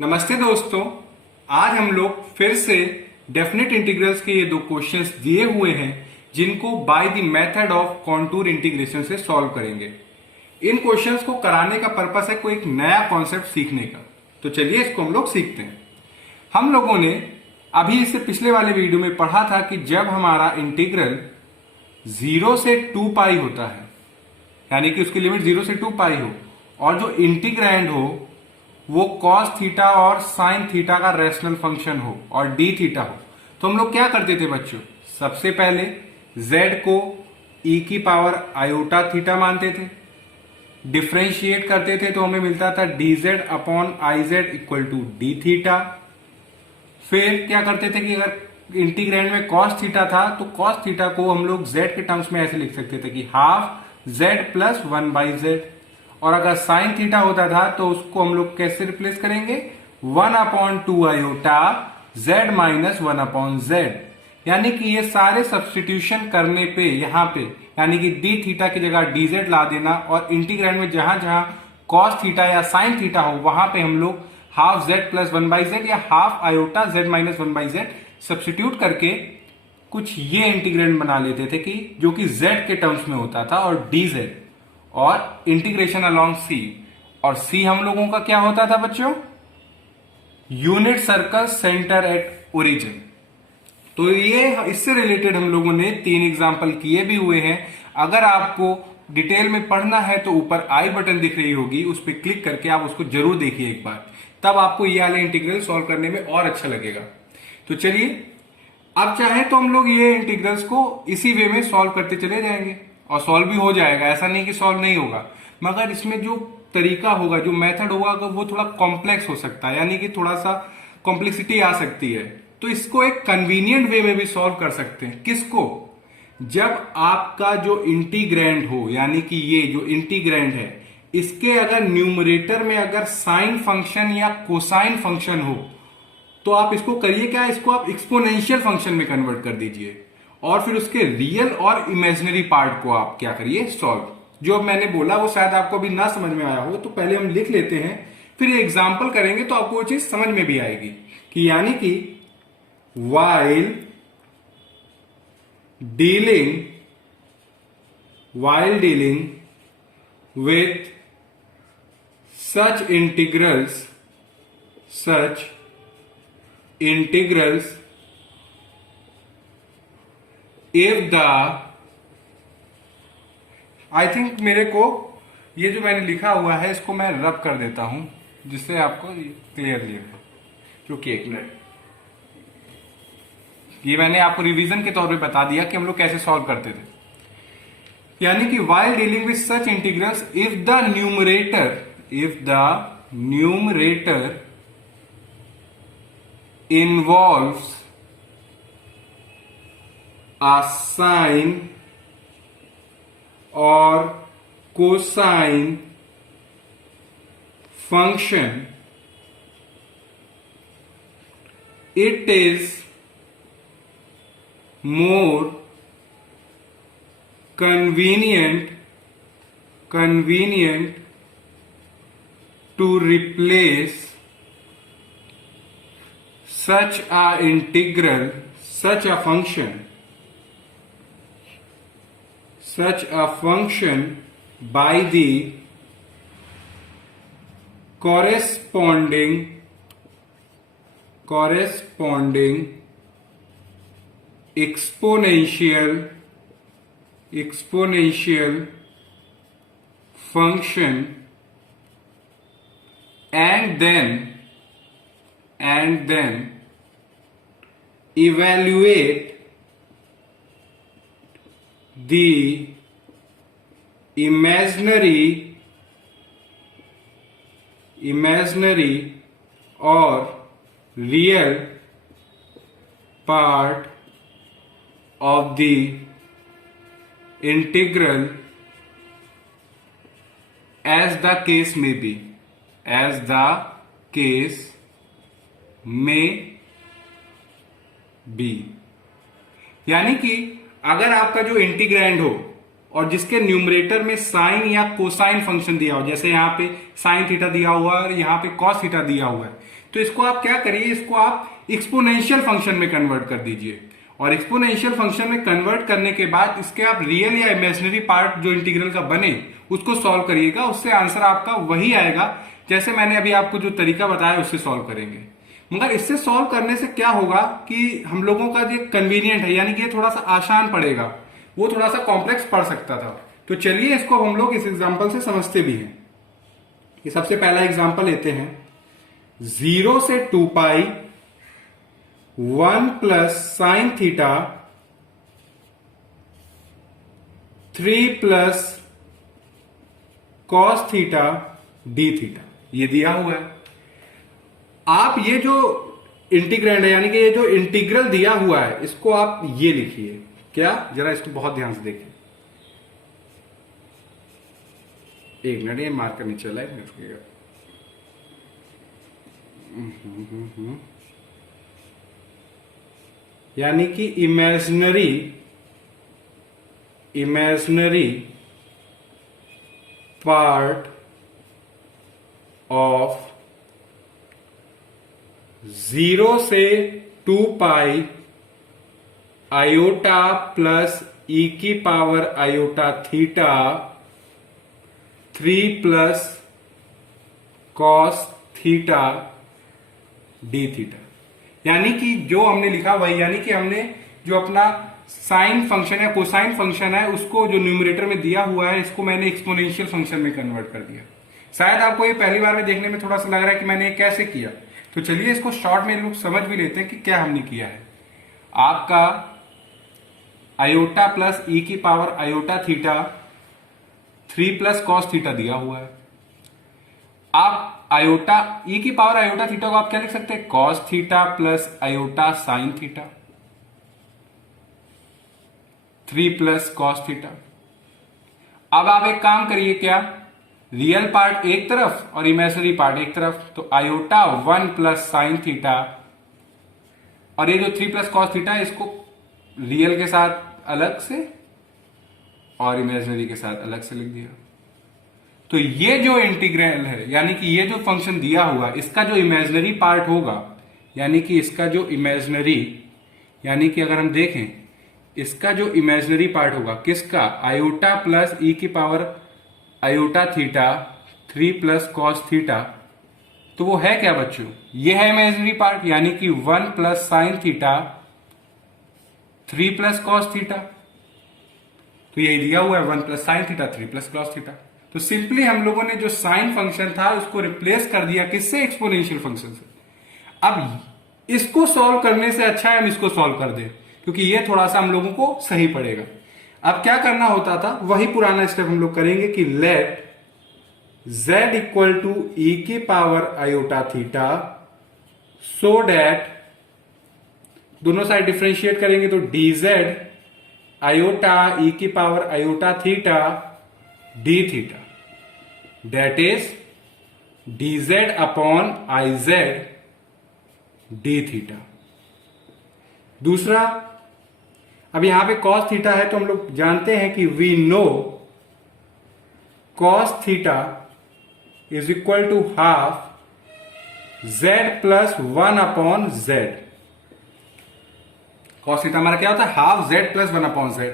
नमस्ते दोस्तों। आज हम लोग फिर से डेफिनेट इंटीग्रल्स के ये दो क्वेश्चंस दिए हुए हैं जिनको by the method of contour integration से सॉल्व करेंगे। इन क्वेश्चंस को कराने का पर्पस है कोई एक नया कॉन्सेप्ट सीखने का। तो चलिए इसको हम लोग सीखते हैं। हम लोगों ने अभी इससे पिछले वाले वीडियो में पढ़ा था कि जब हमारा इंटीग्रल 0 से 2 पाई होता है, यानी कि उसकी लिमिट 0 से 2 पाई हो और जो इंटीग्रैंड हो वो कॉस थीटा और साइन थीटा का रैशनल फंक्शन हो और डी थीटा हो, तो हम लोग क्या करते थे बच्चों? सबसे पहले z को e की पावर आयोटा थीटा मानते थे, डिफ्रेंशिएट करते थे तो हमें मिलता था dz upon iz equal to D theta. फिर क्या करते थे कि अगर इंटीग्रैंड में cos थीटा था तो cos थीटा को हम लोग z के टर्म्स में ऐसे लिख सकते थे कि हाफ z प्लस 1/z, और अगर साइन थीटा होता था तो उसको हम लोग कैसे रिप्लेस करेंगे? 1/2 आयोटा z माइनस 1/z। यानी कि ये सारे सब्सटीट्यूशन करने पे यहां पे यानी कि डी थीटा की जगह dz ला देना और इंटीग्रैंड में जहां जहां cos थीटा या साइन थीटा हो वहां पे हम लोग हाफ z प्लस 1/z या half iota z minus 1/z substitute करके कुछ ये इंटीग्रैंड बना लेते थे कि जो कि z के टर्म्स में होता था और dz और इंटीग्रेशन अलोंग c, और c हम लोगों का क्या होता था बच्चों? Unit circle centre at origin. तो ये इससे रिलेटेड हम लोगों ने 3 एग्जांपल किए भी हुए हैं। अगर आपको डिटेल में पढ़ना है तो ऊपर आई बटन दिख रही होगी, उस पर क्लिक करके आप उसको जरूर देखिए एक बार, तब आपको ये वाले इंटीग्रल सॉल्व करने में और अच्छा लगेगा। तो चलिए अब चाहे तो हम लोग ये इंटीग्रल्स को इसी वे में सॉल्व करते चले जाएंगे और सॉल्व भी हो जाएगा, ऐसा नहीं कि सॉल्व नहीं होगा, मगर इसमें जो तरीका होगा, जो मेथड होगा वो थोड़ा कॉम्प्लेक्स हो सकता है, यानी कि थोड़ा सा कॉम्प्लेक्सिटी आ सकती है। तो इसको एक कन्वीनियंट वे में भी सॉल्व कर सकते हैं। किसको? जब आपका जो इंटीग्रैंड हो, यानी कि ये जो इंटीग्रैंड है इसके अगर न्यूमरेटर में अगर साइन फंक्शन या कोसाइन फंक्शन हो तो आप इसको करिए क्या, इसको आप एक्सपोनेंशियल फंक्शन में कन्वर्ट कर दीजिए और फिर उसके रियल और इमेजिनरी पार्ट को आप क्या करिए, सॉल्व। जो अब मैंने बोला वो शायद आपको अभी ना समझ में आया हो, तो पहले हम लिख लेते हैं, फिर एग्जाम्पल करेंगे तो आपको वो चीज समझ में भी आएगी कि यानी कि while dealing with such integrals if the, I think मेरे को ये जो मैंने लिखा हुआ है इसको मैं रब कर देता हूं जिससे आपको क्लियरली हो। क्योंकि एक मिनट, ये मैंने आपको रिवीजन के तौर पे बता दिया कि हम लोग कैसे सॉल्व करते थे। यानी कि while dealing with such integrals if the numerator involves a sine or cosine function, it is more convenient to replace such a integral, such a function by the corresponding exponential function, and then evaluate the imaginary or real part of the integral as the case may be, यानी कि अगर आपका जो integrand हो और जिसके numerator में sign या कोसाइन फंक्शन दिया हो, जैसे यहां पे साइन थीटा दिया हुआ है और यहां पे कॉस थीटा दिया हुआ है, तो इसको आप क्या करिए, इसको आप एक्सपोनेंशियल फंक्शन में कन्वर्ट कर दीजिए, और एक्सपोनेंशियल फंक्शन में कन्वर्ट करने के बाद इसके आप रियल या इमेजिनरी पार्ट जो इंटीग्रल का बने उसको सॉल्व करिएगा। उससे आंसर आपका वही आएगा जैसे मैंने अभी आपको जो तरीका बताया उससे सॉल्व करेंगे। मगर इससे सॉल्व करने से क्या होगा कि हम लोगों का जो कन्वीनियंट है, यानी कि ये थोड़ा सा आसान पड़ेगा, वो थोड़ा सा कॉम्प्लेक्स पड़ सकता था। तो चलिए इसको हम लोग इस एग्जाम्पल से समझते भी हैं। ये सबसे पहला एग्जाम्पल लेते हैं, 0 से 2 पाई 1 plus sine theta 3 plus cos theta D theta, ये दिया हुआ है। आप ये जो इंटीग्रैंड है, यानी कि ये जो इंटीग्रल दिया हुआ है, इसको आप ये लिखिए। क्या, जरा इसको बहुत ध्यान से देखिए। एक मिनट, ये मार्कर नहीं चला है, रुकिएगा। यानी कि इमेजिनरी पार्ट ऑफ 0 से 2 पाई आयोटा प्लस ई की power iota theta 3 plus cos theta D theta. यानी कि जो हमने लिखा वही, यानी कि हमने जो अपना साइन फंक्शन है, कोसाइन फंक्शन है, उसको जो न्यूमरेटर में दिया हुआ है, इसको मैंने एक्सपोनेंशियल फंक्शन में कन्वर्ट कर दिया। शायद आपको ये पहली बार में देखने में थोड़ा सा लग रहा है कि मैंने ये कैसे किया, तो चलिए इसको शॉर्ट में लोग समझ भी लेते हैं कि क्या हमने किया है। आपका आयोटा प्लस ई की power iota theta 3 plus cos theta दिया हुआ है। आप आयोटा ई की पावर आयोटा थीटा को आप क्या लिख सकते हैं, cos theta plus iota sine theta 3 plus cos theta. अब आप एक काम करिए, क्या, रियल पार्ट एक तरफ और इमेजिनरी पार्ट एक तरफ, तो आयोटा 1 प्लस साइन थीटा, और ये जो 3 प्लस कॉस थीटा है इसको रियल के साथ अलग से और इमेजिनरी के साथ अलग से लिख दिया। तो ये जो इंटीग्रल है, यानी कि ये जो फंक्शन दिया हुआ, इसका जो इमेजिनरी पार्ट होगा, यानी कि इसका जो इमेजिनरी, यानी कि अगर हम देखें इसका जो इमेजिनरी पार्ट होगा किसका, आयोटा प्लस ई की power iota theta 3 plus cos theta, तो वो है क्या बच्चों, ये है इमेजिनरी पार्ट, यानी कि 1 plus sine theta 3 plus cos theta. तो यही दिया हुआ है 1 plus sine theta 3 plus cos theta. तो सिंपली हम लोगों ने जो साइन फंक्शन था उसको रिप्लेस कर दिया किससे, एक्सपोनेंशियल फंक्शन से। अब इसको सॉल्व करने से अच्छा है हम इसको सॉल्व कर दें, क्योंकि ये थोड़ा सा हम लोगों को सही पड़ेगा। अब क्या करना होता था, वही पुराना स्टेप हम लोग करेंगे कि लेट z इक्वल टू ई की power iota theta, so that दोनों साइड डिफ्रेंशिएट करेंगे तो dz आयोटा ई की power iota theta D theta, that is dz upon iz D theta. दूसरा, अब यहां पे cos थीटा है तो हम लोग जानते हैं कि we know cos theta is equal to half z plus 1 upon z। cos theta हमारा क्या होता है, half z plus 1 upon z।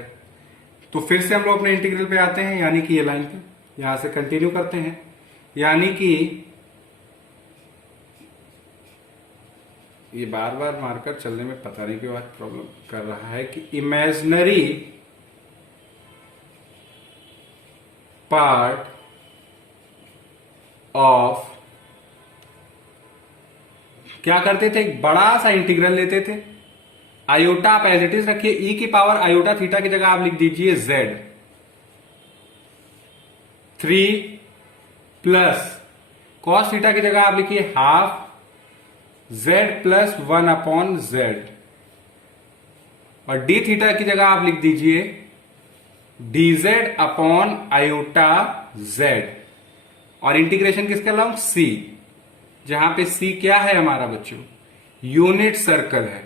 तो फिर से हम लोग अपने इंटीग्रल पे आते हैं, यानी कि ये लाइन पे यहां से कंटिन्यू करते हैं, यानी कि ये बार बार मार्कर चलने में पता नहीं क्यों आज प्रॉब्लम कर रहा है, कि इमेजिनरी पार्ट ऑफ, क्या करते थे, एक बड़ा सा इंटीग्रल लेते थे, आयोटा आप एज इट इज रखिए, ई की पावर आयोटा थीटा की जगह आप लिख दीजिए z 3 प्लस कॉस थीटा की जगह आप लिखिए half z plus 1 upon z, और डी थीटा की जगह आप लिख दीजिए dz अपॉन आयोटा z, और इंटीग्रेशन किसके अलाउंग, c, जहां पे c क्या है हमारा बच्चों, यूनिट सर्कल है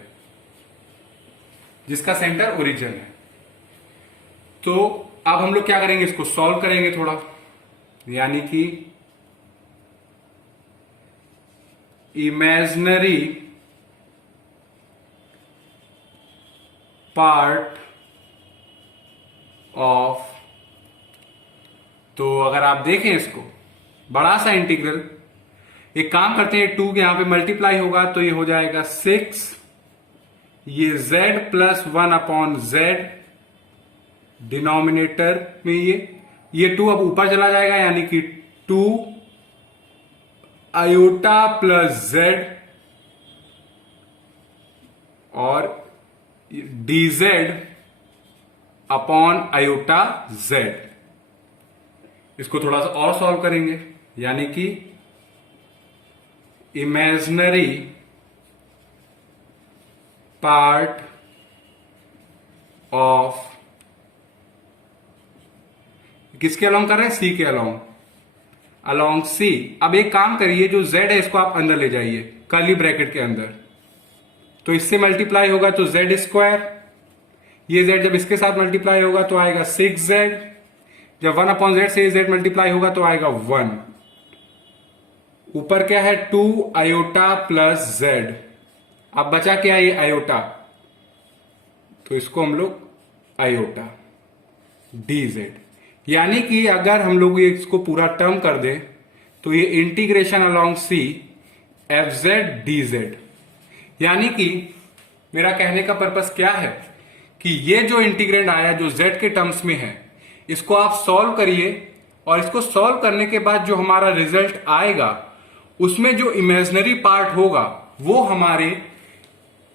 जिसका सेंटर ओरिजिन है। तो अब हम लोग क्या करेंगे, इसको सॉल्व करेंगे थोड़ा, यानी कि इमेजिनरी पार्ट ऑफ, तो अगर आप देखें इसको बड़ा सा इंटीग्रल, एक काम करते हैं, 2 के यहां पे मल्टीप्लाई होगा तो ये हो जाएगा 6, ये z plus 1 upon Z, denominator में ये 2 अब ऊपर चला जाएगा, यानी कि 2 आयोटा प्लस जेड और dz अपॉन आयोटा जेड। इसको थोड़ा सा और सॉल्व करेंगे, यानी कि इमेजिनरी पार्ट ऑफ, किसके अलोंग कर रहे हैं, सी के अलोंग सी। अब एक काम करिए, जो z है इसको आप अंदर ले जाइए कर्ली ब्रैकेट के अंदर, तो इससे मल्टीप्लाई होगा तो z स्क्वायर, ये z जब इसके साथ मल्टीप्लाई होगा तो आएगा 6z, जब 1 अपॉन जेड से z मल्टीप्लाई होगा तो आएगा 1, ऊपर क्या है 2 आयोटा प्लस z, अब बचा क्या है, ये आयोटा, तो इसको हम लोग आयोटा dz, यानी कि अगर हम लोग इसको पूरा टर्म कर दें तो ये integration along C F Z D Z, यानी कि मेरा कहने का पर्पस क्या है कि ये जो इंटीग्रेंड आया जो z के टर्म्स में है, इसको आप सॉल्व करिए, और इसको सॉल्व करने के बाद जो हमारा रिजल्ट आएगा उसमें जो इमेजिनरी पार्ट होगा वो हमारे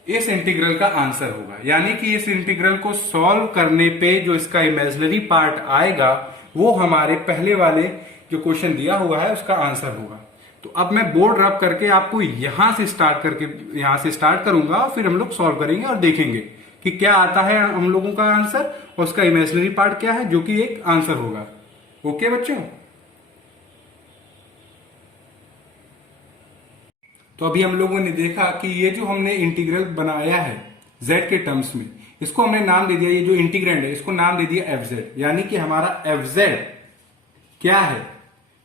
इस इंटीग्रल का आंसर होगा, यानी कि इस इंटीग्रल को सॉल्व करने पे जो इसका इमेजिनरी पार्ट आएगा वो हमारे पहले वाले जो क्वेश्चन दिया हुआ है उसका आंसर होगा। तो अब मैं बोर्ड रब करके आपको यहां से स्टार्ट करूंगा और फिर हम लोग सॉल्व करेंगे और देखेंगे कि क्या आता है हम लोगों का आंसर और उसका इमेजिनरी पार्ट क्या है, जो कि एक आंसर होगा। ओके बच्चों, तो अभी हम लोगों ने देखा कि ये जो हमने इंटीग्रल बनाया है z के टर्म्स में, इसको हमने नाम दे दिया, ये जो इंटीग्रेंड है इसको नाम दे दिया एफ जेड, यानी कि हमारा एफ जेड क्या है,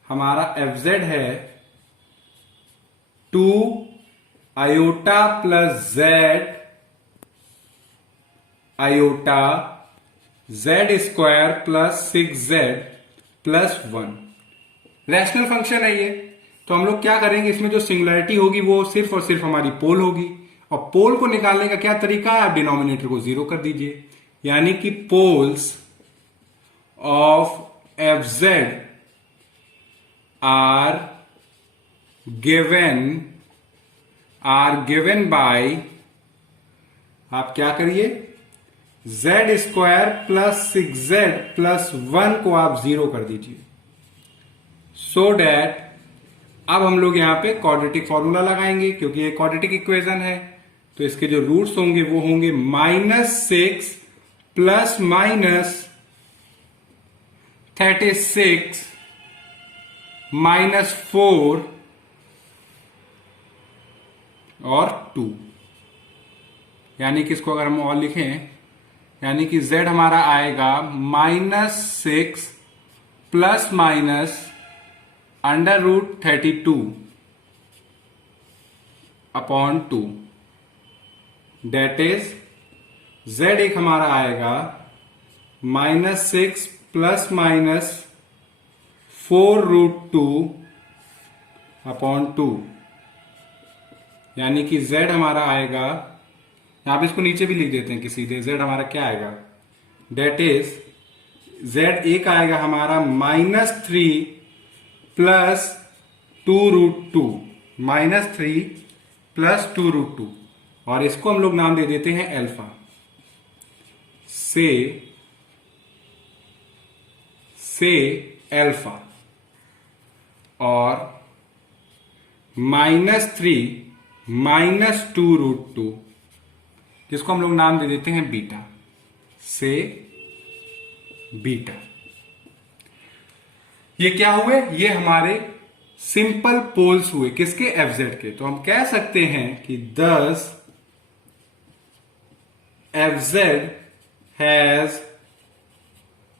हमारा एफ जेड है 2 iota plus Z iota Z square plus 6z plus 1, rational function है ये। तो हम लोग क्या करेंगे, इसमें जो सिंगुलैरिटी होगी वो सिर्फ और सिर्फ हमारी पोल होगी, और पोल को निकालने का क्या तरीका है, आप डिनोमिनेटर को 0 कर दीजिए, यानी कि poles of F Z are given by, आप क्या करिए, Z square plus 6z plus 1 को आप 0 कर दीजिए, सो डैट अब हम लोग यहां पे क्वाड्रेटिक फॉर्मूला लगाएंगे, क्योंकि ये क्वाड्रेटिक इक्वेशन है, तो इसके जो रूट्स होंगे वो होंगे -6 प्लस -36 -4 और 2, यानी कि इसको अगर हम और लिखें, यानी कि z हमारा आएगा -6 plus minus √32 upon 2, that is z एक हमारा आएगा -6 प्लस माइनस 4√2 अपॉन 2, यानी कि z हमारा आएगा, यहां पे इसको नीचे भी लिख देते हैं कि सीधे z हमारा क्या आएगा, डेट इज z एक आएगा हमारा -3 प्लस 2√2, -3 प्लस 2√2, और इसको हम लोग नाम दे देते हैं अल्फा, से अल्फा, और -3 -2√2 जिसको हम लोग नाम दे देते हैं बीटा, से बीटा। ये क्या हुए, ये हमारे सिंपल पोल्स हुए, किसके, एफ जेड के। तो हम कह सकते हैं कि thus F Z has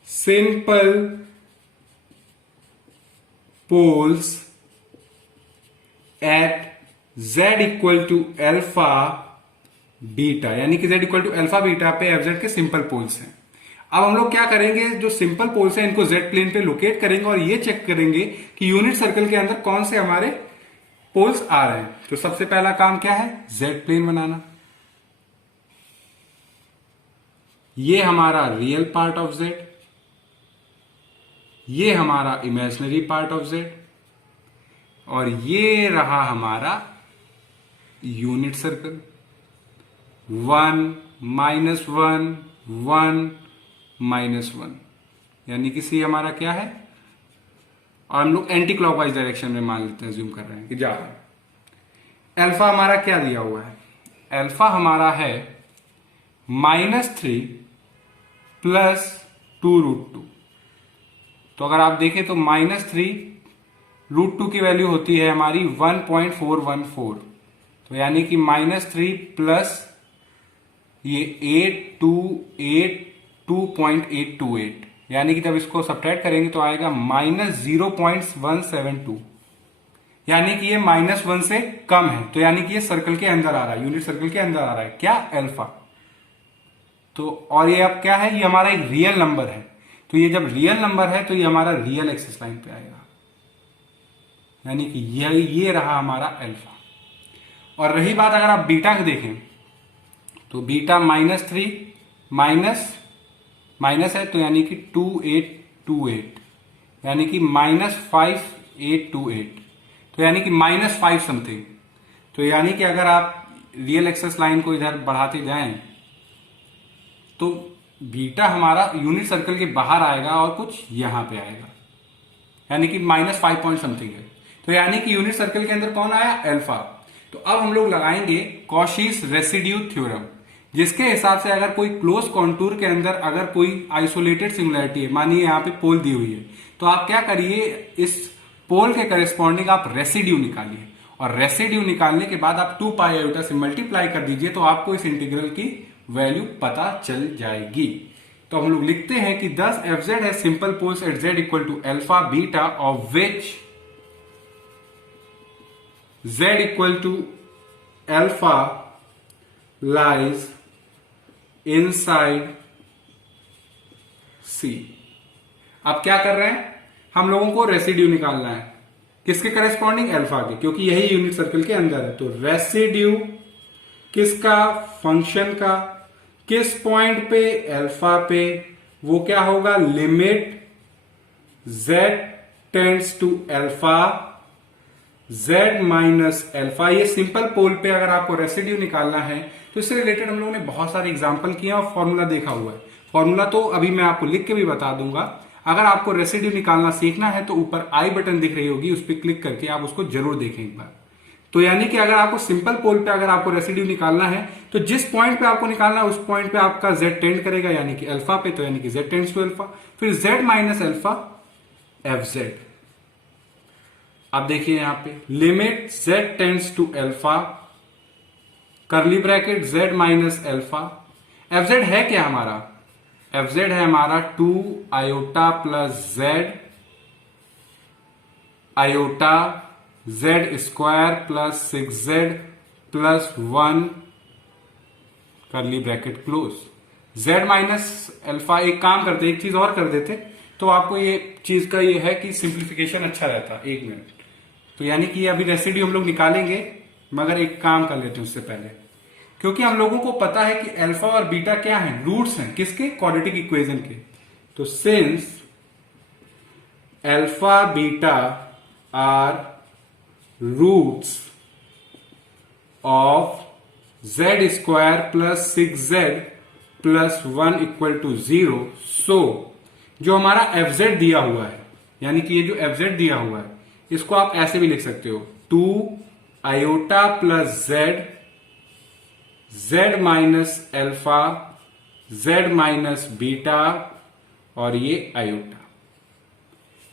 simple poles at z equal to alpha beta, यानी कि z equal to alpha beta पे एफ जेड के सिंपल पोल्स हैं। अब हम लोग क्या करेंगे, जो सिंपल पोल्स हैं इनको z प्लेन पे लोकेट करेंगे और ये चेक करेंगे कि यूनिट सर्कल के अंदर कौन से हमारे पोल्स आ रहे हैं। तो सबसे पहला काम क्या है, z प्लेन बनाना। ये हमारा रियल पार्ट ऑफ z, ये हमारा इमेजिनरी पार्ट ऑफ z, और ये रहा हमारा यूनिट सर्कल। 1 -1 1 -1, यानी कि सी हमारा क्या है, और हम लोग एंटी क्लॉकवाइज डायरेक्शन में मान लेते हैं, ज्यूम कर रहे हैं कि जा रहे हैं। अल्फा हमारा क्या दिया हुआ है, अल्फा हमारा है -3 + 2√2। तो अगर आप देखें तो -3√2 की वैल्यू होती है हमारी 1.414। तो यानी कि -3 प्लस ये 2.828, यानी कि जब इसको सब्ट्रैक्ट करेंगे तो आएगा -0.172, यानी कि ये -1 से कम है। तो यानी कि ये सर्कल के अंदर आ रहा है, यूनिट सर्कल के अंदर आ रहा है क्या, अल्फा। तो और ये अब क्या है, ये हमारा एक रियल नंबर है। तो ये जब रियल नंबर है तो ये हमारा रियल एक्सिस लाइन पे आएगा, यानी कि ये रहा हमारा अल्फा। और रही बात अगर आप बीटा को देखें तो बीटा -3 माइनस है, तो यानी कि 2828, यानी कि -5828, तो यानी कि -5 समथिंग। तो यानी कि अगर आप रियल एक्सिस लाइन को इधर बढ़ाते जाएं तो बीटा हमारा यूनिट सर्कल के बाहर आएगा और कुछ यहां पे आएगा, यानी कि -5 पॉइंट समथिंग है। तो यानी कि यूनिट सर्कल के अंदर कौन आया, अल्फा। तो अब हम लोग लगाएंगे कॉशीस रेसिड्यू थ्योरम, जिसके हिसाब से अगर कोई क्लोज कॉन्टूर के अंदर अगर कोई आइसोलेटेड सिंगुलरिटी है, मानिए यहां पे पोल दी हुई है, तो आप क्या करिए, इस पोल के करेस्पॉन्डिंग आप रेसिड्यू निकालिए, और रेसिड्यू निकालने के बाद आप 2 पाई आयोटा से मल्टीप्लाई कर दीजिए, तो आपको इस इंटीग्रल की वैल्यू पता चल जाएगी। तो हम लोग लिखते हैं कि thus fz है simple poles at z equal to alpha beta of which z equal to alpha lies inside C। अब क्या कर रहे हैं, हम लोगों को रेसिड्यू निकालना है, किसके करेस्पॉन्डिंग, अल्फा के, क्योंकि यही यूनिट सर्कल के अंदर है। तो रेसिड्यू किसका, फंक्शन का, किस पॉइंट पे, अल्फा पे, वो क्या होगा, limit z tends to alpha z minus alpha. ये सिंपल पोल पे अगर आपको रेसिड्यू निकालना है तो इससे रिलेटेड हम लोगों ने बहुत सारे एग्जांपल किए और फॉर्मूला देखा हुआ है। फॉर्मूला तो अभी मैं आपको लिख के भी बता दूंगा। अगर आपको रेसिड्यू निकालना सीखना है तो ऊपर आई बटन दिख रही होगी, उस पर क्लिक करके आप उसको जरूर देखें एक बार। तो यानी कि अगर आपको सिंपल पोल पे अगर आपको रेसिड्यू निकालना है तो जिस पॉइंट पे आपको निकालना है उस पॉइंट पे आपका z टेंड करेगा, यानी कि अल्फा पे, तो यानी कि z टेंड्स टू अल्फा, फिर z माइनस अल्फा fz। अब देखिए यहां पे limit z tends to alpha, curly bracket z minus alpha, fz है क्या हमारा, fz है हमारा 2 iota plus z iota z square plus 6z plus 1 curly bracket close, z minus alpha. एक काम करते, एक चीज और कर देते तो आपको ये चीज का ये है कि सिंप्लीफिकेशन अच्छा रहता। 1 मिनट, तो यानी कि अभी रेसिड्यू हम लोग निकालेंगे, मगर एक काम कर लेते हैं उससे पहले, क्योंकि हम लोगों को पता है कि अल्फा और बीटा क्या हैं, रूट्स हैं किसके, क्वाड्रेटिक इक्वेशन के। तो since alpha beta are roots of z square plus 6z plus 1 equal to 0, so जो हमारा fz दिया हुआ है, यानी कि ये जो fz दिया हुआ है इसको आप ऐसे भी लिख सकते हो, 2 iota plus z minus alpha z minus beta और ये आयोटा।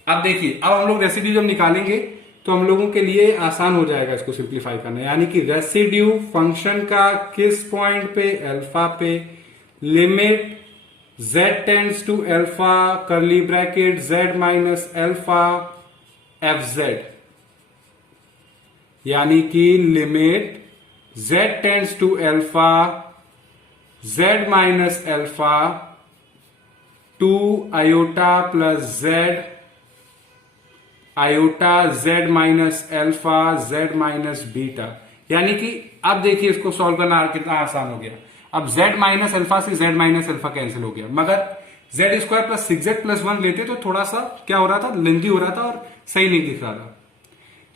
अब देखिए, अब हम लोग रेसिड्यू जब निकालेंगे तो हम लोगों के लिए आसान हो जाएगा इसको सिंप्लीफाई करना, यानी कि रेसिड्यू फंक्शन का किस पॉइंट पे, अल्फा पे, limit z tends to alpha curly bracket z minus alpha fz, यानी कि limit z tends to alpha z minus alpha two iota plus z iota z minus alpha z minus beta. यानी कि अब देखिए इसको solve करना कितना आसान हो गया। अब z माइनस अल्फा से z माइनस अल्फा कैंसिल हो गया, मगर z square plus 6z plus 1 लेते तो थोड़ा सा क्या हो रहा था, लेंथी हो रहा था और सही नहीं दिख रहा था।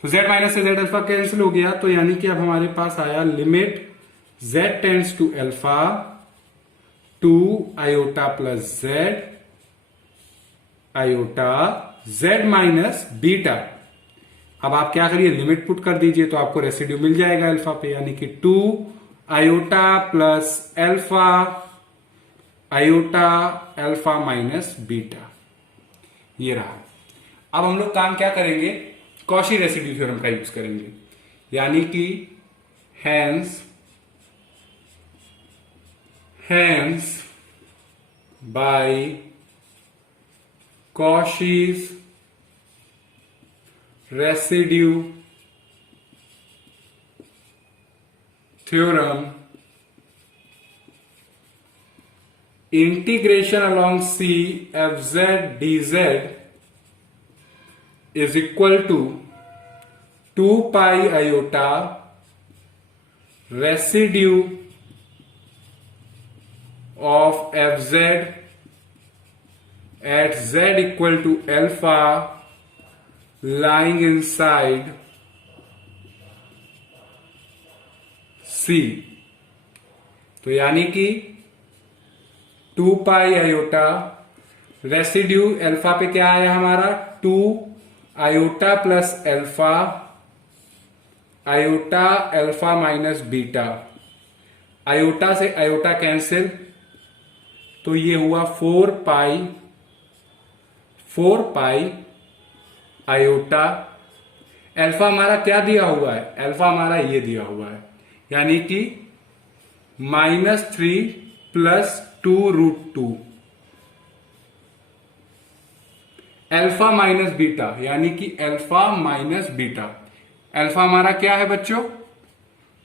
तो z माइनस से z अल्फा कैंसिल हो गया, तो यानी कि अब हमारे पास आया limit z tends to alpha two iota plus z iota z minus beta. अब आप क्या करिए, लिमिट पुट कर दीजिए तो आपको रेसिड्यू मिल जाएगा अल्फा पे, यानी कि 2 iota plus alpha iota alpha minus beta, ये रहा। अब हम लोग काम क्या करेंगे, कॉशी रेसिड्यू थ्योरम का यूज करेंगे, यानी कि hence by Cauchy's residue theorem integration along C fz dz is equal to 2 pi iota residue of fz at z equal to alpha lying inside C। तो यानी कि 2 पाई आयोटा रेसिड्यू अल्फा पे क्या आया हमारा, 2 iota plus alpha iota alpha minus beta. Iota से iota cancel, तो ये हुआ 4 पाई आयोटा। अल्फा हमारा क्या दिया हुआ है, अल्फा हमारा ये दिया हुआ है, यानी कि -3 प्लस 2√2 अल्फा माइनस बीटा, यानी कि अल्फा माइनस बीटा। अल्फा हमारा क्या है बच्चों,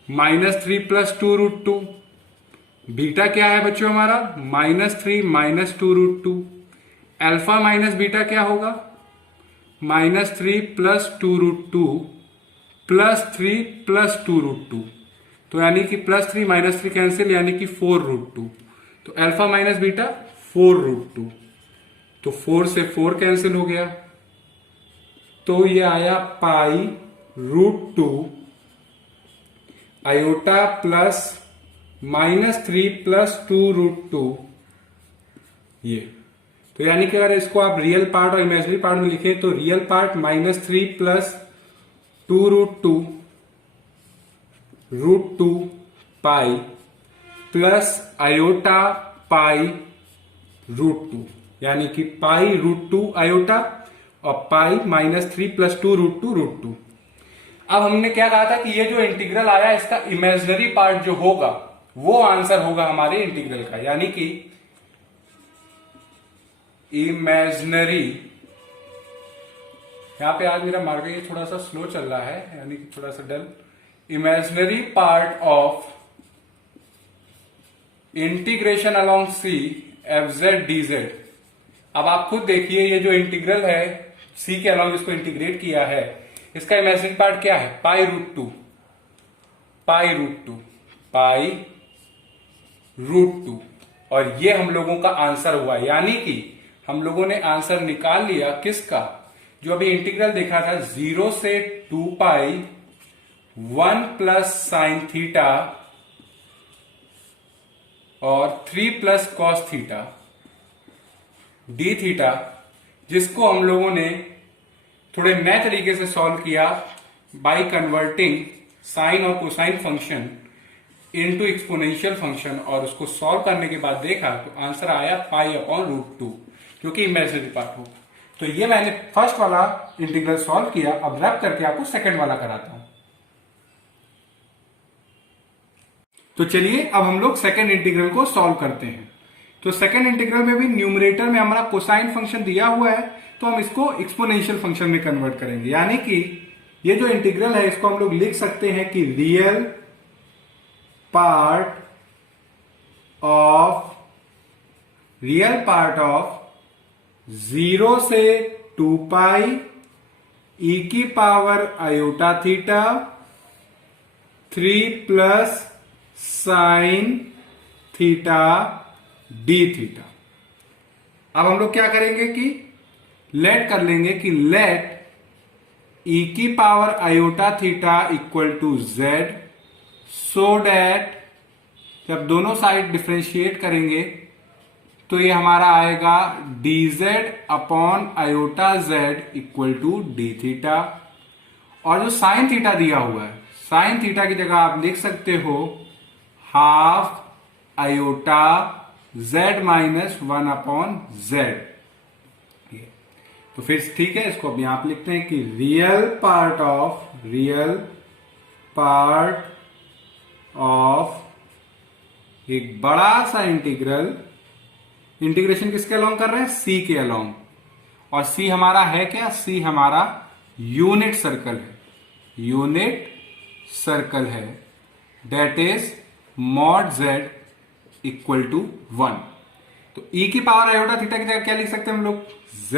-3 प्लस 2√2। बीटा क्या है बच्चों हमारा, -3 माइनस 2√2। अल्फा माइनस बीटा क्या होगा, -3 प्लस 2√2 प्लस 3 प्लस 2√2। तो यानी कि +3 -3 कैंसिल, यानी कि 4√2। तो अल्फा माइनस बीटा 4√2, तो 4 से 4 कैंसिल हो गया, तो ये आया π√2 आयोटा प्लस -3 प्लस 2√2 ये। तो यानी कि अगर इसको आप रियल पार्ट और इमेजिनरी पार्ट में लिखें तो real part -3 plus 2√2 pi plus iota π√2, यानी कि π√2 आयोटा और π-3 प्लस 2√2 अब हमने क्या कहा था कि ये जो इंटीग्रल आया इसका इमेजिनरी पार्ट जो होगा वो आंसर होगा हमारे इंटीग्रल का, यानी कि इमेजिनरी, यहां पे आज मेरा मार्ग ये थोड़ा सा स्लो चल रहा है, यानी कि थोड़ा सा dull. Imaginary part of integration along C fz dz। अब आप खुद देखिए ये जो इंटीग्रल है सी के अलोंग इसको इंटीग्रेट किया है, इसका इमेजिनरी पार्ट क्या है, π√2 और ये हम लोगों का आंसर हुआ, यानी कि हम लोगों ने आंसर निकाल लिया किसका, जो अभी इंटीग्रल देखा था 0 से 2 पाई 1 प्लस साइन थीटा और 3 plus cos theta D theta, जिसको हम लोगों ने थोड़े नए तरीके से सॉल्व किया बाय कन्वर्टिंग साइन और cosine function into exponential function, और उसको सॉल्व करने के बाद देखा तो आंसर आया π/√2 क्योंकि इमेजिनरी पार्ट हो। तो ये मैंने फर्स्ट वाला इंटीग्रल सॉल्व किया, अब रैप करके आपको सेकंड वाला कराता हूं। तो चलिए अब हम लोग सेकंड इंटीग्रल को सॉल्व करते हैं। तो सेकंड इंटीग्रल में भी न्यूमरेटर में हमारा कोसाइन फंक्शन दिया हुआ है, तो हम इसको एक्सपोनेंशियल फंक्शन में कन्वर्ट करेंगे, यानी कि ये जो इंटीग्रल है इसको हम लोग लिख सकते हैं कि रियल पार्ट ऑफ 0 से 2 पाई e की power iota theta 3 plus sine theta D theta. अब हम लोग क्या करेंगे कि लेट कर लेंगे कि लेट e की power iota theta equal to z, so that जब दोनों साइड डिफ्रेंशिएट करेंगे तो ये हमारा आएगा dz upon iota z equal to D theta. और जो साइन थीटा दिया हुआ है, साइन थीटा की जगह आप लिख सकते हो half iota z minus 1 upon z। तो फिर ठीक है, इसको अब यहां पर लिखते हैं कि रियल पार्ट ऑफ एक बड़ा सा इंटीग्रेशन किसके अलोंग कर रहे हैं, c के अलोंग। और c हमारा है क्या, c हमारा यूनिट सर्कल है that is mod z equal to 1। तो e की पावर आयोटा थीटा की जगह क्या लिख सकते हैं हम लोग, z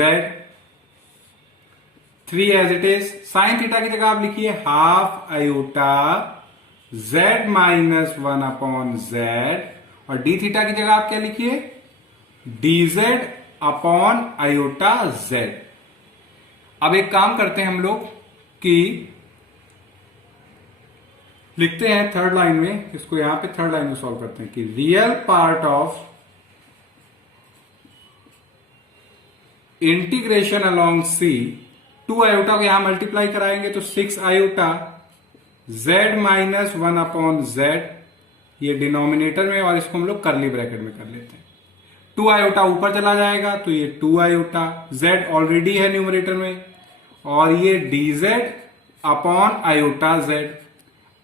3 as it is. Sine theta की जगह आप लिखिए half iota z minus 1 upon z। और डी थीटा की जगह आप क्या लिखिए dz अपॉन आयोटा z। अब एक काम करते हैं हम लोग कि लिखते हैं थर्ड लाइन में, इसको यहां पे थर्ड लाइन में सॉल्व करते हैं कि real part of integration along c, 2 iota को यहां मल्टीप्लाई कराएंगे तो 6 iota z minus 1 upon z, ये डिनोमिनेटर में, और इसको हम लोग करली ब्रैकेट में कर लेते हैं। 2 आयोटा ऊपर चला जाएगा तो ये 2 आयोटा, z ऑलरेडी है न्यूमरेटर में, और ये dz upon iota z।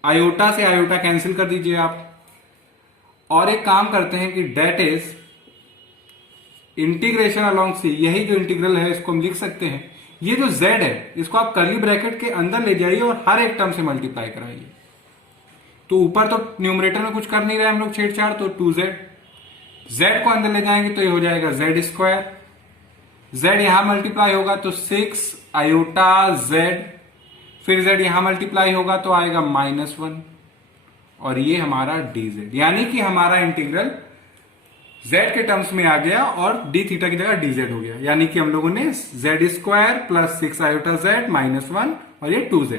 Iota से आयोटा कैंसिल कर दीजिए आप। और एक काम करते हैं कि डेट इज इंटीग्रेशन अलोंग सी, यही जो इंटीग्रल है इसको हम लिख सकते हैं, ये जो z है इसको आप कर्ली ब्रैकेट के अंदर ले जाइए और हर एक टर्म से मल्टीप्लाई कराइए। तो ऊपर तो न्यूमरेटर में कुछ कर नहीं रहे हम लोग छेड़छाड़, तो 2z, z को अंदर ले जाएंगे तो ये हो जाएगा z स्क्वायर, z यहां मल्टीप्लाई होगा तो 6 आयोटा z, फिर z यहां मल्टीप्लाई होगा तो आएगा -1, और ये हमारा dz, यानी कि हमारा इंटीग्रल z के टर्म्स में आ गया और d थीटा की जगह dz हो गया, यानी कि हम लोगों ने z square plus 6 iota z -1 और ये 2z।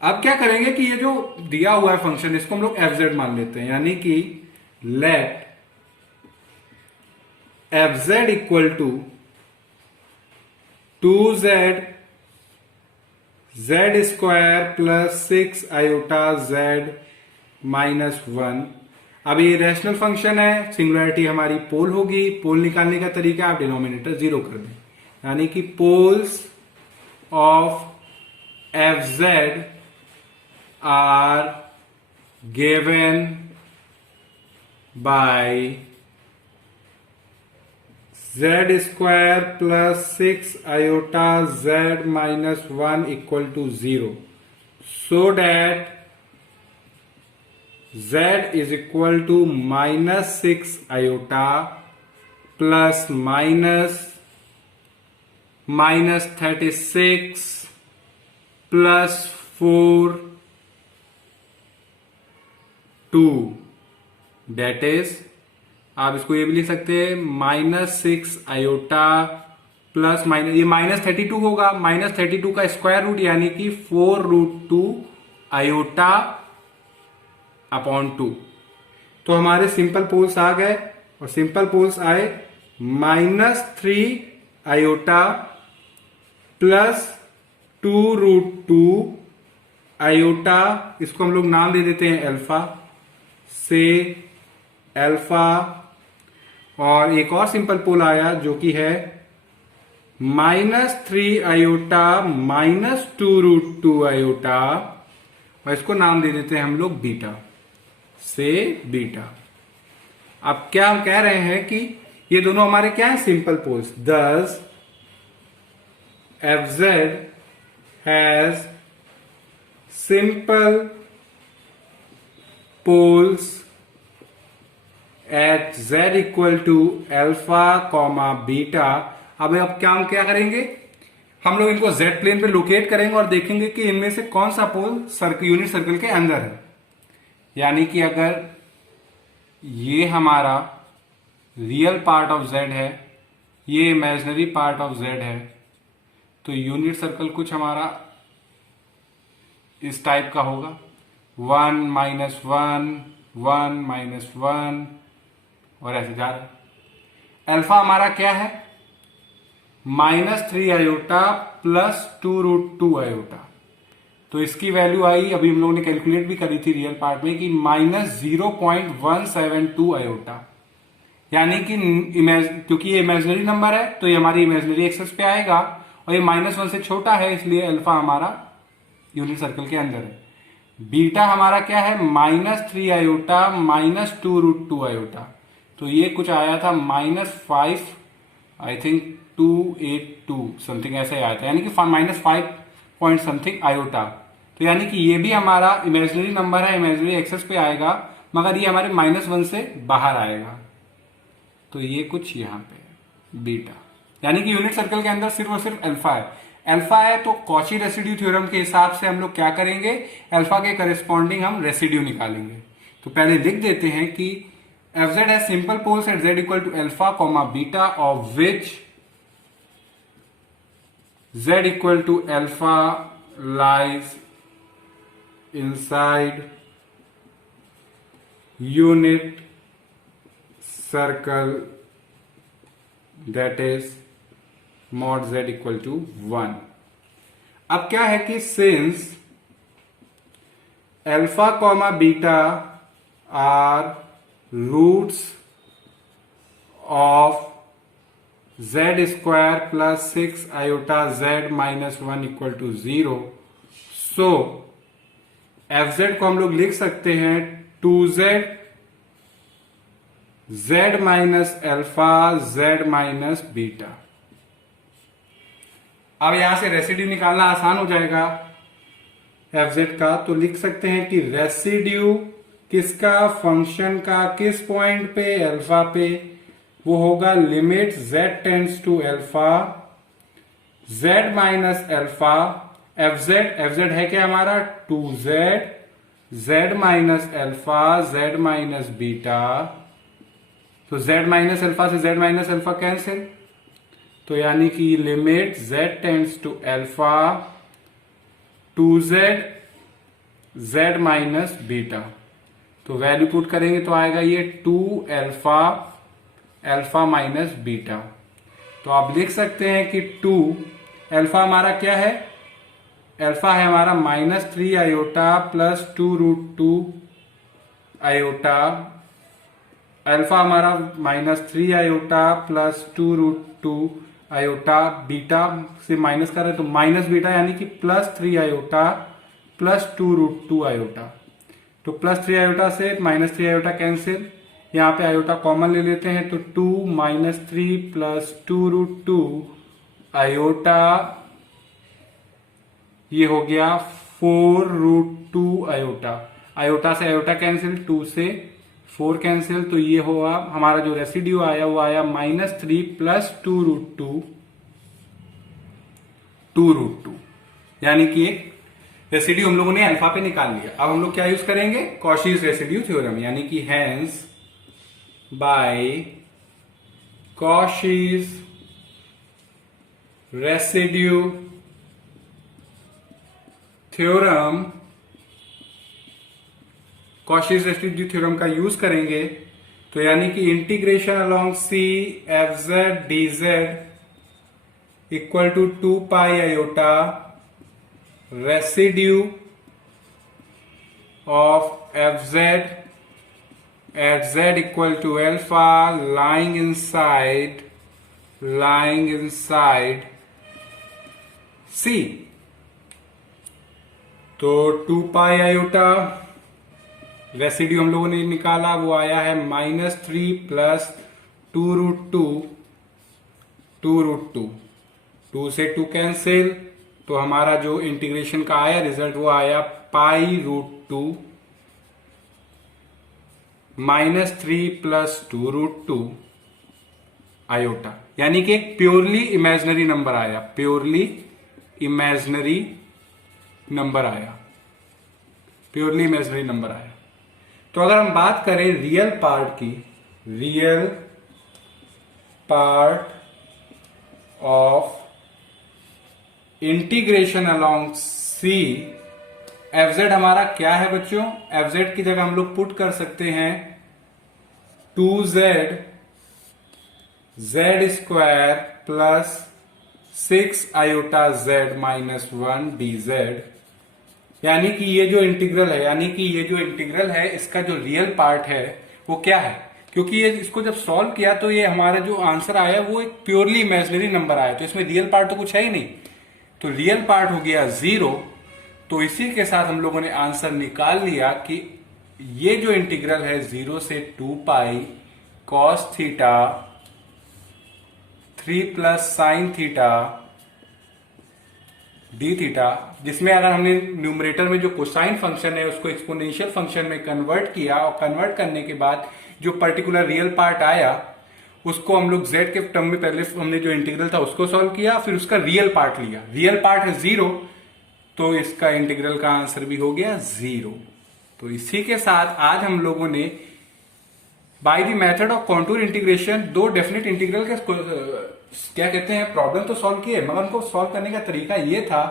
अब क्या करेंगे कि ये जो दिया हुआ है फंक्शन इसको हम लोग fz मान लेते हैं, यानी कि let fz equal to 2z z square plus 6 iota z -1। अब ये रैशनल फंक्शन है, सिंगुलरिटी हमारी पोल होगी, पोल निकालने का तरीका आप डिनोमिनेटर 0 कर दें, यानी कि poles of fz are given by z square plus 6 iota z -1 equal to 0, so that z is equal to -6 iota plus -36 plus 4 2, that is, आप इसको ये भी लिख सकते हैं -6 आयोटा प्लस माइनस, ये -32 होगा, -32 का स्क्वायर रूट यानी कि 4√2 आयोटा अपॉन 2। तो हमारे सिंपल पोल्स आ गए, और सिंपल पोल्स आए -3 आयोटा प्लस 2√2 आयोटा, इसको हम लोग नाम दे देते हैं अल्फा से अल्फा। और एक और सिंपल पोल आया जो कि है -3 आयोटा -2√2 आयोटा, और इसको नाम दे देते हैं हम लोग बीटा से बीटा। अब क्या हम कह रहे हैं कि ये दोनों हमारे क्या है, simple poles. Thus fz has simple poles at z equal to alpha comma beta. अब क्या करेंगे, हम लोग इनको z प्लेन पे लोकेट करेंगे और देखेंगे कि इनमें से कौन सा पोल यूनिट सर्कल के अंदर है। यानी कि अगर ये हमारा रियल पार्ट ऑफ z है, ये इमेजिनरी पार्ट ऑफ z है, तो यूनिट सर्कल कुछ हमारा इस टाइप का होगा, 1 -1 1 -1 और ऐसे जा रहा है। अल्फा हमारा क्या है, -3 आयोटा प्लस 2√2 आयोटा। तो इसकी वैल्यू आई, अभी हम लोगों ने कैलकुलेट भी करी थी रियल पार्ट में, कि -0.172 आयोटा। यानी कि क्योंकि ये इमेजिनरी नंबर है तो ये हमारी इमेजिनरी एक्सेस पे आएगा, और ये -1 से छोटा है, इसलिए अल्फा हमारा यूनिट सर्कल के अंदर है। बीटा हमारा क्या है, -3 आयोटा -2√2 आयोटा। तो ये कुछ आया था -5 आई थिंक 282 समथिंग ऐसे आया था, यानी कि -5 पॉइंट समथिंग आयोटा। तो यानी कि ये भी हमारा इमेजिनरी नंबर है, इमेजिनरी एक्सेस पे आएगा, मगर ये हमारे -1 से बाहर आएगा। तो ये कुछ यहां पे बीटा, यानी कि यूनिट सर्कल के अंदर सिर्फ और सिर्फ अल्फा है। अल्फा है तो कॉची रेसिड्यू थ्योरम के हिसाब से हम लोग क्या करेंगे, अल्फा के करस्पॉन्डिंग हम रेसिड्यू निकालेंगे। तो पहले लिख देते हैं कि fz has simple poles at z equal to alpha comma beta of which z equal to alpha lies inside unit circle that is mod z equal to 1। अब क्या है कि since alpha comma beta are roots of z square plus 6 iota z minus 1 equal to 0, so fz को हम लोग लिख सकते हैं 2z z minus alpha z minus beta. अब यहां से रेसिड्यू निकालना आसान हो जाएगा fz का, तो लिख सकते हैं कि रेसिड्यू किसका, फंक्शन का, किस पॉइंट पे, अल्फा पे, वो होगा limit z tends to alpha z minus alpha fz है क्या हमारा 2z z minus alpha z minus beta. तो z माइनस अल्फा से z माइनस अल्फा कैंसिल, तो यानी कि limit z tends to alpha 2z z minus beta. तो value put करेंगे तो आएगा ये 2 अल्फा अल्फा माइनस बीटा। तो आप लिख सकते हैं कि 2 अल्फा हमारा क्या है, अल्फा है हमारा -3 आयोटा प्लस 2√2 आयोटा। अल्फा हमारा -3 आयोटा प्लस 2√2 आयोटा, बीटा से माइनस कर रहे हैं तो माइनस बीटा, यानी कि +3 आयोटा प्लस 2√2 आयोटा। तो +3 आयोटा से -3 आयोटा कैंसिल, यहां पे आयोटा कॉमन ले लेते हैं, तो 2 - 3 प्लस 2√2 आयोटा, ये हो गया 4√2 आयोटा। आयोटा से आयोटा कैंसिल, 2 से 4 कैंसिल, तो ये हुआ हमारा जो रेसिड्यू आया वो आया -3 प्लस 2√2, यानी कि एक रेसिड्यू हम लोगों ने अल्फा पे निकाल लिया। अब हम लोग क्या यूज करेंगे, कॉशीज रेसिड्यू थ्योरम, यानी कि hence by Cauchy's residue theorem, Cauchy's residue theorem का यूज करेंगे। तो यानी कि integration along C fz dz equal to 2 pi iota residue of fz at z equal to alpha lying inside C। तो 2 pi iota residue हम लोगों ने निकाला, वो आया है -3 प्लस 2√2 2 से 2 कैंसिल, तो हमारा जो इंटीग्रेशन का आया रिजल्ट वो आया π√2 -3 + 2√2 आयोटा, यानी कि एक प्योरली इमेजिनरी नंबर आया, प्योरली इमेजिनरी नंबर आया, प्योरली इमेजिनरी नंबर आया। तो अगर हम बात करें रियल पार्ट की, real part of integration along C, f z हमारा क्या है बच्चों? एफजेड की जगह हम लोग पुट कर सकते हैं 2z z² plus 6 iota z minus 1 dz, यानी कि ये जो इंटीग्रल है, यानी कि ये जो इंटीग्रल है इसका जो रियल पार्ट है वो क्या है? क्योंकि ये इसको जब सॉल्व किया तो ये हमारा जो आंसर आया वो एक प्योरली इमेजिनरी नंबर आया, तो इसमें रियल पार्ट तो कुछ है ही नहीं, तो रियल पार्ट हो गया 0। तो इसी के साथ हम लोगों ने आंसर निकाल लिया कि ये जो इंटीग्रल है 0 से 2π cos theta 3 + sin theta D theta, जिसमें अगर हमने न्यूमरेटर में जो कोसाइन फंक्शन है उसको एक्सपोनेंशियल फंक्शन में कन्वर्ट किया और कन्वर्ट करने के बाद जो पर्टिकुलर रियल पार्ट आया उसको हम लोग z के टर्म में पहले हमने जो इंटीग्रल था उसको सॉल्व किया, फिर उसका रियल पार्ट लिया, रियल पार्ट है 0, तो इसका इंटीग्रल का आंसर भी हो गया 0। तो इसी के साथ आज हम लोगों ने by the method of contour integration दो डेफिनेट इंटीग्रल के क्या कहते हैं प्रॉब्लम तो सॉल्व किए, मगर उनको सॉल्व करने का तरीका ये था,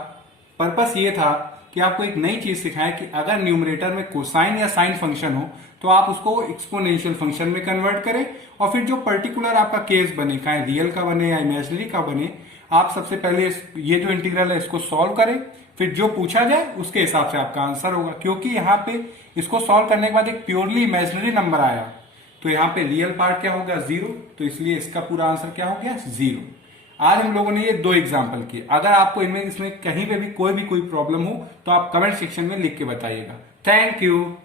पर्पस ये था कि आपको एक नई चीज सिखाएं कि अगर न्यूमरेटर में कोसाइन या साइन फंक्शन हो तो आप उसको एक्सपोनेंशियल फंक्शन में कन्वर्ट करें, और फिर जो पर्टिकुलर आपका केस बने, चाहे रियल का बने या इमेजिनरी का बने, आप सबसे पहले ये जो इंटीग्रल है इसको सॉल्व करें, फिर जो पूछा जाए उसके हिसाब से आपका आंसर होगा। क्योंकि यहाँ पे इसको सॉल्व करने के बाद एक प्योरली इमेजिनरी नंबर आया, तो यहाँ पे रियल पार्ट क्या होगा 0, तो इसलिए इसका पूरा आंसर क्या हो गया 0। आज हम लोगों ने ये दो एग्जाम्पल किए। अगर आपको इसमें कहीं पे भी कोई प्रॉब्लम हो तो आप कमेंट सेक्शन में लिख के बताइएगा। Thank you.